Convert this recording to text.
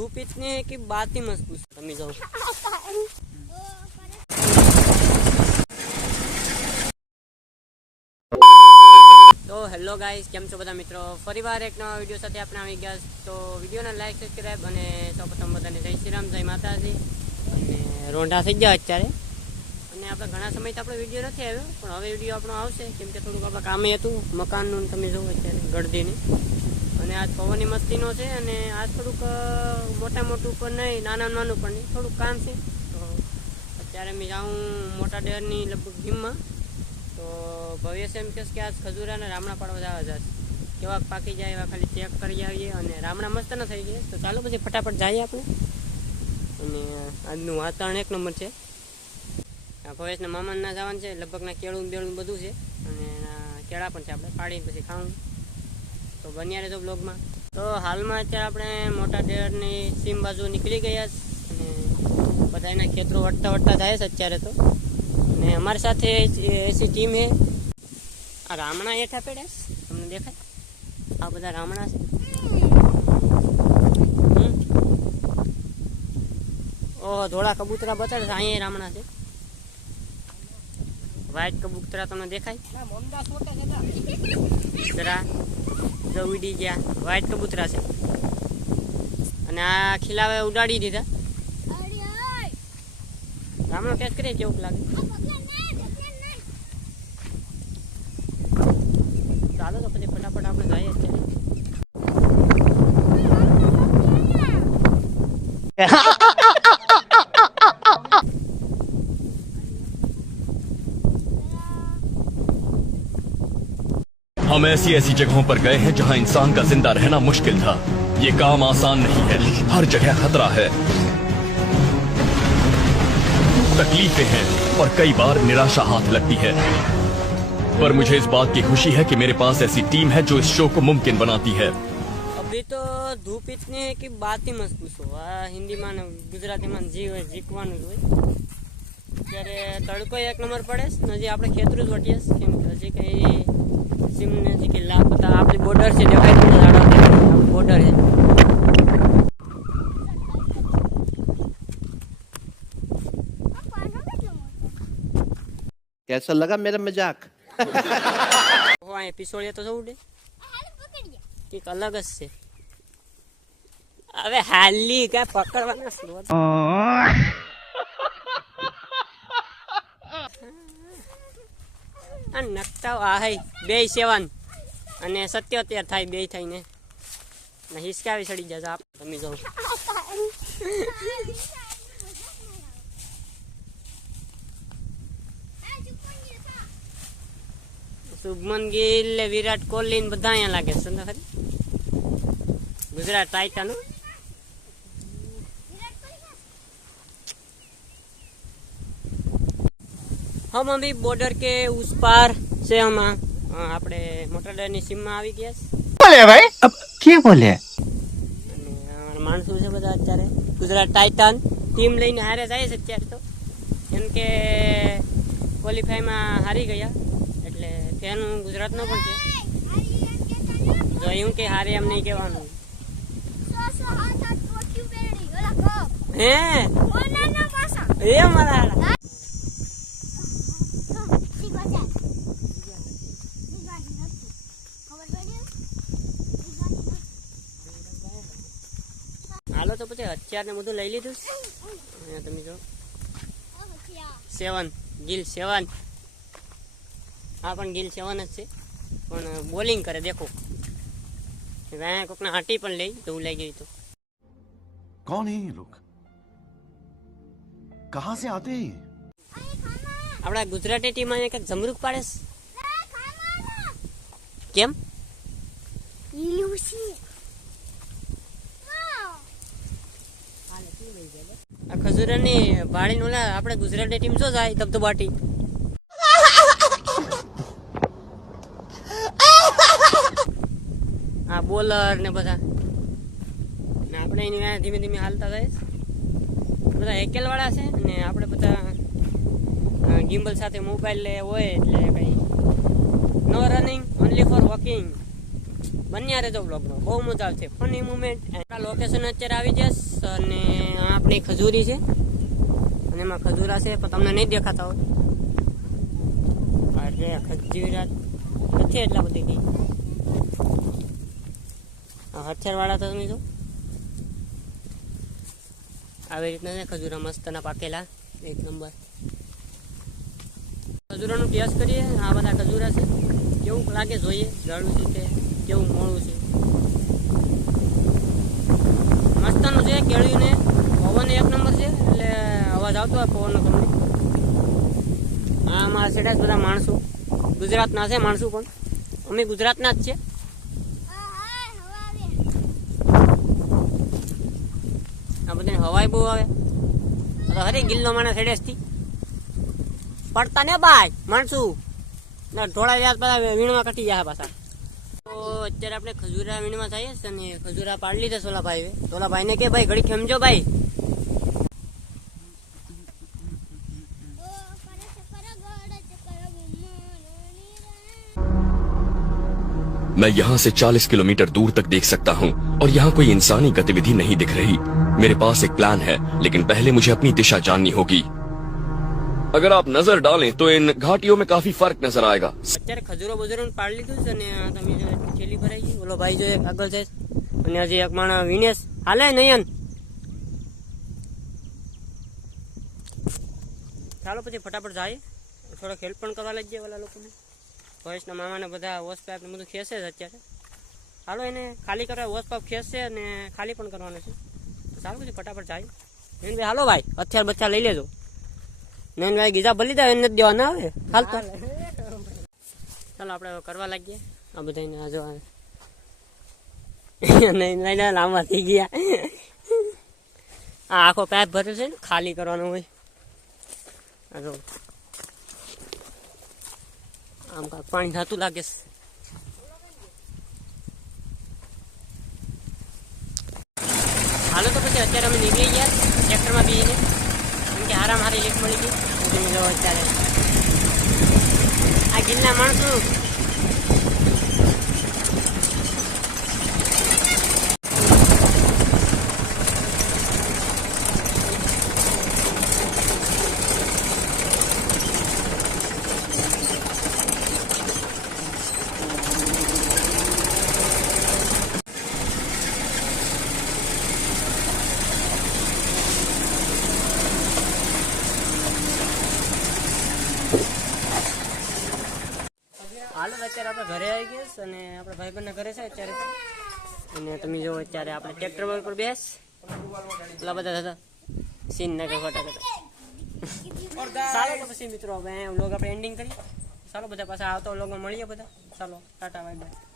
धूप इतनी है कि बात ही मत पूछो। तमी जाओ तो हेलो गाइस, केम छो बधा मित्रों। फरीवार एक नवा विडियो साथे आपणे આવી ગયા। तो विडियो ने लाइक सब्सक्राइब અને સૌપ્રથમ બધાને જય શ્રી રામ, જય માતાજી। અને રોંઢા થઈ ગયા અત્યારે અને આપણે ઘણા સમયથી આપણો વિડિયો નથી આવ્યો, પણ હવે વિડિયો આપણો આવશે કેમ કે થોડુંક આપણે કામે હતું મકાનનું। તમે જો અત્યારે ગળદીની અને આજ પવનની મસ્તીનો છે અને આજ થોડુંક મોટા મોટું પણ નહીં, નાના નાનું પણ નહીં, થોડુંક કામ છે। તો અત્યારે મેં જાઉં મોટા ડેરની લગભગ જીમમાં। તો ભવ્ય એમ કહે કે આજ ખજૂરાને રામણા પાડવા જવા જશે, કેવાક પાકી જાય એવા ખાલી ચેક કરી આવીએ અને રામણા મસ્ત ન થઈ ગયા। તો ચાલો પછી ફટાફટ જઈએ આપણે। અને આજનું વાતાવરણ એક નંબર છે। ભવેશના મામાના જવાનું છે, લગભગના કેળું બેળું બધું છે અને કેળા પણ છે, આપણે પાડીને પછી ખાવું। તો બન્યા રહેજો બ્લોગમાં। તો હાલમાં અત્યારે આપણે મોટા ડેરની સીમ બાજુ નીકળી ગયા અને બધા એના ખેતરો વટતા વટતા જાય છે અત્યારે। તો અને અમારી સાથે એસી ટીમ છે। આ રામણા હેઠા પડ્યા તમને દેખાય, આ બધા રામણા છે। ઓહ, ધોળા કબૂતરા બતાડે છે, અહીંયા રામણા છે। વ્હાઈટ કબૂતરા તમને દેખાય જરા જો ઉડી ગયા, વ્હાઈટ કબૂતરા છે અને આ ખીલાવે ઉડાડી દીધા। રામણો ટેસ્ટ કરીએ કેવું લાગે। ચાલો તો પછી ફટાફટ આપણે જઈએ અત્યારે। हम ऐसी ऐसी जगहों पर गए हैं जहां इंसान का जिंदा रहना मुश्किल था। ये काम आसान नहीं है, हर जगह खतरा है, तकलीफें हैं और कई बार निराशा हाथ लगती है। पर मुझे इस बात की खुशी है कि मेरे पास ऐसी टीम है जो इस शो को मुमकिन बनाती है। अभी तो धूप इतनी है कि बात ही मत पूछो। हिंदी में गुजराती में जीकवानुं જ હોય। ત્યારે તડકો એક નંબર પડે છે, હજી આપણે ખેતરું જ વટીએ કેમ કે હજી કંઈ સીમને હજી કંઈ લાભ હતા। આપણી બોર્ડર છે, દેખાય તમને ઝાડો, આપણી બોર્ડર છે। कैसा लगा मेरा मजाक? पिसोड़िया तो जવું કંઈક અલગ જ છે। હવે હાલી કા પકડવાના સ્લોટ આ નકતા આ હે 2-7 અને 77 થાય, 2 થઈને ને હિસકાવી સડી જશે આપ તમે જો। શુભમન ગિલ, વિરાટ કોહલી બધા અહીંયા લાગે છે ખરી। गुजरात टाइटन। हम अभी बॉर्डर के उस पार से हम આપણે મોટા ડેરની સીમમાં આવી ગયા છે। बोले भाई अब क्या बोले? અને માણસો છે બધા અત્યારે ગુજરાત ટાઇટન ટીમ લઈને હારે જાય છે અત્યારે। તો કેમ કે ક્વોલિફાઈમાં હારી ગયા એટલે તેનું ગુજરાતનો પણ છે। જો એવું કે હારે એમ નહીં કહેવાનું હે એ મારા હાલો તો પછી હથિયાર ને બધું લઈ લીધું। તમે જો 7 ગિલ 7, હા પણ ગિલ 7 જ છે પણ બોલિંગ કરે દેખો। કોકના હાટી પણ લઈ તો લઈ ગઈ। તો कौन है ये लोग, कहां से आते हैं? આપણા ગુજરાતી ટીમ અહીંયા કંઈક જમરૂક પાડે કેમ? આ ખજૂરાની ભાડીને ઓલા આપણે ગુજરાતી ટીમ શું જાય ધબધબાટી। આ બોલર ને બધા ને આપણે એની ધીમે ધીમે હાલતા જાય। બધા હેકેલ વાળા છે અને આપણે બધા ગિમ્બલ સાથે મોબાઈલ હોય એટલે કઈ નો રનિંગ, ઓનલી ફોર વોકિંગ। બન્યા રહેજો બ્લોગમાં, બહુ મજા આવશે, ફની મુમેન્ટ. લોકેશન અત્યારે આવી જશે અને આપણી ખજૂરી છે અને એમાં ખજૂરા છે પણ તમને નહીં દેખાતા હોય એટલે ખજૂરા નથી એટલા બધી નહીં. હથિયારવાળા તો તમે જો આવી રીતના છે ખજૂરા મસ્તના પાકેલા, એક નંબર. ખજૂરાનું ટેસ્ટ કરીએ. આ બધા ખજૂરા છે, કેવું લાગે જોઈએ, જાડું છે કે કેવું મોડું છે. મસ્તનું છે કેળ્યું ને પવન એક નંબર છે, એટલે અવાજ આવતો હોય પવનનો તમને. આ અમારા સેડા બધા માણસો ગુજરાતના છે માણસો, પણ અમે ગુજરાતના જ છે. આ બધી હવાઈ બહુ આવે, હરે ગિલ્લો માણસ સેડેસથી પડતા ને ભાઈ માણસું ને થોડા યાદ પાછા વીણમાં કટી જાય પાછા. તો અત્યારે આપણે ખજૂરા વીણમાં થઈએ છીએ અને ખજૂરા પાડી લીધા સોલાભાઈ. સોલાભાઈને કે ભાઈ ઘડી ખેમજો ભાઈ. मैं यहाँ से 40 किलोमीटर दूर तक देख सकता हूँ और यहाँ कोई इंसानी गतिविधि नहीं दिख रही. मेरे पास एक प्लान है, लेकिन पहले मुझे अपनी दिशा जाननी होगी. अगर आप नजर डालें तो इन घाटियों में काफी फर्क नजर आएगा. અત્યારે ખજૂરો બજૂરો પાડી લીધું છે અને તમે જો થેલી ભરાઈ ગઈ. ઓલો ભાઈ જો એક આગળ જાય અને હજી એક માણસ વિનેશ હાલે નયન. ચાલો પછી ફટાફટ જાય, થોડોક હેલ્પ પણ કરવા લાગીએ ઓલા લોકોને. ભેંસના મામાને બધા વોશ પાઇપ ને બધું ખેંચે છે અત્યારે. ચાલો એને ખાલી કરવા વોશ પાઇપ ખેંચશે અને ખાલી પણ કરવાનું છે. તો ચાલો પછી ફટાફટ જાય. ભાઈ હાલો ભાઈ હથિયાર બથિયાર લઈ લેજો. નૈન ભાઈ ગીઝા ભલી દે, એને નથી દેવા ના આવે હાલતો. ચાલો આપણે હવે કરવા લાગીએ આ બધાને. આ જો નૈન ભાઈ લાંબા થઈ ગયા. આ આખો પાઇપ ભર્યો છે ને, ખાલી કરવાનો હોય. આ જો આમ કાંક પાણી થતું લાગે છે. હાલો તો પછી અત્યારે અમે નીકળી ગયા ટ્રેક્ટરમાં બેસીને, કેમ કે હારામ હારી લીક મળી ગઈ. તમે જો અત્યારે આ ગિલના માણસો હાલો અત્યારે આપણે ઘરે આવી ગયા છે અને આપણા ભાઈબંધના ઘરે છે અત્યારે. અને તમે જો અત્યારે આપણે ટ્રેક્ટર પર બેસ એટલા બધા હતા સીન નાખે ફોટા કરતા. ચાલો તો પછી મિત્રો હવે વ્લોગ આપણે એન્ડિંગ કરીએ. ચાલો બધા પાછા આવતા વ્લોગમાં મળીએ બધા. ચાલો ટાટા બાય બાય.